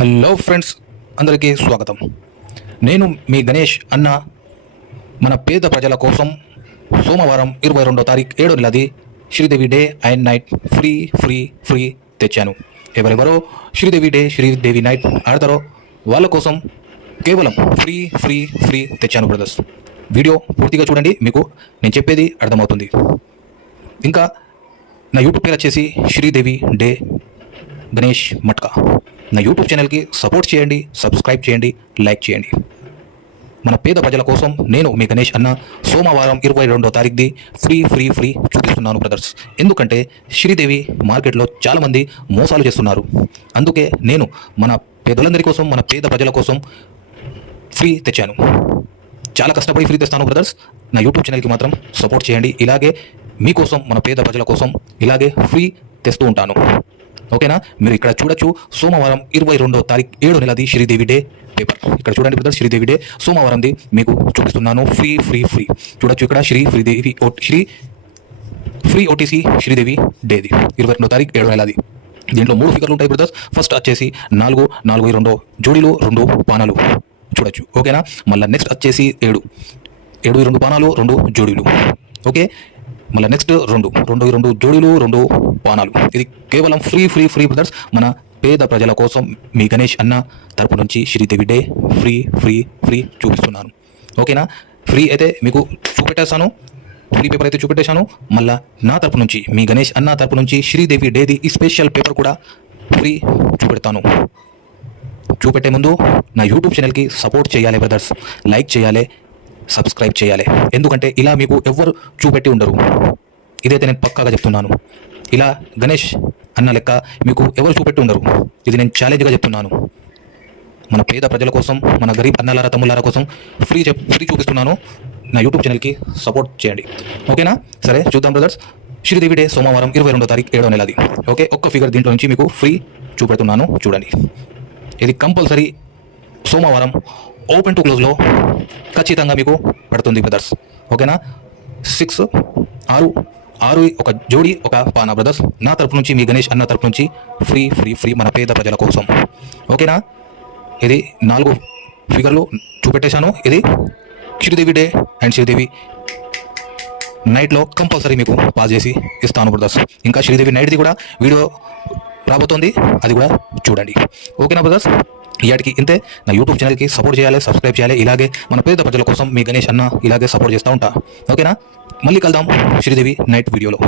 Hello friends, అందరికీ స్వాగతం. నేను మీ గణేష్ అన్న. మన పేద ప్రజల కోసం సోమవారం 22వ తారీఖు 7వ నెలది Sridevi day and night free free free తెచ్చాను. ఎవరెవరో శ్రీదేవి డే శ్రీదేవి నైట్ ఆడతారో వాళ్ళ కోసం కేవలం ఫ్రీ ఫ్రీ ఫ్రీ తెచ్చాను బ్రదర్స్. వీడియో పూర్తిగా చూడండి, మీకు నేను చెప్పేది అర్థమవుతుంది. ఇంకా నా యూట్యూబ్ పేరు వచ్చేసి శ్రీదేవి డే గణేష్ మట్కా. నా యూట్యూబ్ ఛానల్కి సపోర్ట్ చేయండి, సబ్స్క్రైబ్ చేయండి, లైక్ చేయండి. మన పేద ప్రజల కోసం నేను మీ గణేష్ అన్న సోమవారం 22వ తారీఖుది ఫ్రీ ఫ్రీ ఫ్రీ చూపిస్తున్నాను బ్రదర్స్. ఎందుకంటే శ్రీదేవి మార్కెట్లో చాలామంది మోసాలు చేస్తున్నారు. అందుకే నేను మన పేదలందరి కోసం, మన పేద ప్రజల కోసం ఫ్రీ తెచ్చాను. చాలా కష్టపడి ఫ్రీ తెస్తాను బ్రదర్స్. నా యూట్యూబ్ ఛానల్కి మాత్రం సపోర్ట్ చేయండి. ఇలాగే మీకోసం, మన పేద ప్రజల కోసం ఇలాగే ఫ్రీ తెస్తూ ఉంటాను. ఓకేనా? మీరు ఇక్కడ చూడొచ్చు, సోమవారం 22వ తారీఖు 7వ నెలది శ్రీదేవి డే పేపర్. ఇక్కడ చూడండి బ్రదర్, శ్రీదేవి డే సోమవారంది మీకు చూపిస్తున్నాను. ఫ్రీ ఫ్రీ ఫ్రీ చూడొచ్చు. ఇక్కడ శ్రీ ఫ్రీ ఓటీసీ శ్రీదేవి డేది 22వ తారీఖు 7వ నెలది. దీంట్లో 3 ఫిగర్లు ఉంటాయి బ్రదర్స్. ఫస్ట్ వచ్చేసి 4 4 2 జోడీలు 2 పానాలు చూడొచ్చు. ఓకేనా? మళ్ళీ నెక్స్ట్ వచ్చేసి 7 7 2 పానాలు 2 జోడీలు. ఓకే, మళ్ళీ నెక్స్ట్ 2 2 2 జోడీలు 2 పానాలు. ఇది కేవలం ఫ్రీ ఫ్రీ ఫ్రీ బ్రదర్స్. మన పేద ప్రజల కోసం మీ గణేష్ అన్న తరపు నుంచి Sridevi day free free free చూపిస్తున్నాను. ఓకేనా? ఫ్రీ అయితే మీకు చూపెట్టేస్తాను, ఫ్రీ పేపర్ అయితే చూపెట్టేశాను. మళ్ళీ నా తరపు నుంచి, మీ గణేష్ అన్న తరపు నుంచి శ్రీదేవి డేది ఈ స్పెషల్ పేపర్ కూడా ఫ్రీ చూపెడతాను. చూపెట్టే ముందు నా యూట్యూబ్ ఛానల్కి సపోర్ట్ చేయాలి బ్రదర్స్, లైక్ చేయాలి, సబ్స్క్రైబ్ చేయాలి. ఎందుకంటే ఇలా మీకు ఎవ్వరు చూపెట్టి ఉండరు. ఇదైతే నేను పక్కాగా చెప్తున్నాను. ఇలా గణేష్ అన్న లెక్క మీకు ఎవరు చూపెట్టి ఉండరు. ఇది నేను ఛాలెంజ్గా చెప్తున్నాను. మన పేద ప్రజల కోసం, మన గరీబ్ అన్నలారా తమ్ముళ్ళారా కోసం ఫ్రీ చూపిస్తున్నాను. నా యూట్యూబ్ ఛానల్కి సపోర్ట్ చేయండి. ఓకేనా? సరే, చూద్దాం బ్రదర్స్. శ్రీదేవి డే సోమవారం 22వ తారీఖు 7వ నెలది. ఓకే, ఒక్క ఫిగర్ దీంట్లో నుంచి మీకు ఫ్రీ చూపెడుతున్నాను, చూడండి. ఇది కంపల్సరీ సోమవారం ఓపెన్ టు క్లోజ్లో ఖచ్చితంగా మీకు పడుతుంది బ్రదర్స్. ఓకేనా? 6 6 ఒక జోడి ఒక పానా బ్రదర్స్. నా తరపు నుంచి, మీ గణేష్ అన్న తరపు నుంచి ఫ్రీ ఫ్రీ ఫ్రీ మన పేద ప్రజల కోసం. ఓకేనా? ఇది 4 ఫిగర్లు చూపెట్టేశాను. ఇది శ్రీదేవి డే అండ్ శ్రీదేవి నైట్లో కంపల్సరీ మీకు పాస్ చేసి ఇస్తాను బ్రదర్స్. ఇంకా శ్రీదేవి నైట్ది కూడా వీడియో రాబోతోంది, అది కూడా చూడండి. ఓకేనా బ్రదర్స్? ఇయాటికి ఇంతే. నా యూట్యూబ్ ఛానల్కి సపోర్ట్ చేయాలి, సబ్స్క్రైబ్ చేయాలి. ఇలాగే మన పేద ప్రజల కోసం మీ గణేష్ అన్న ఇలాగే సపోర్ట్ చేస్తూ ఉంటా. ఓకేనా? మళ్ళీ కలుద్దాం శ్రీదేవి నైట్ వీడియోలో.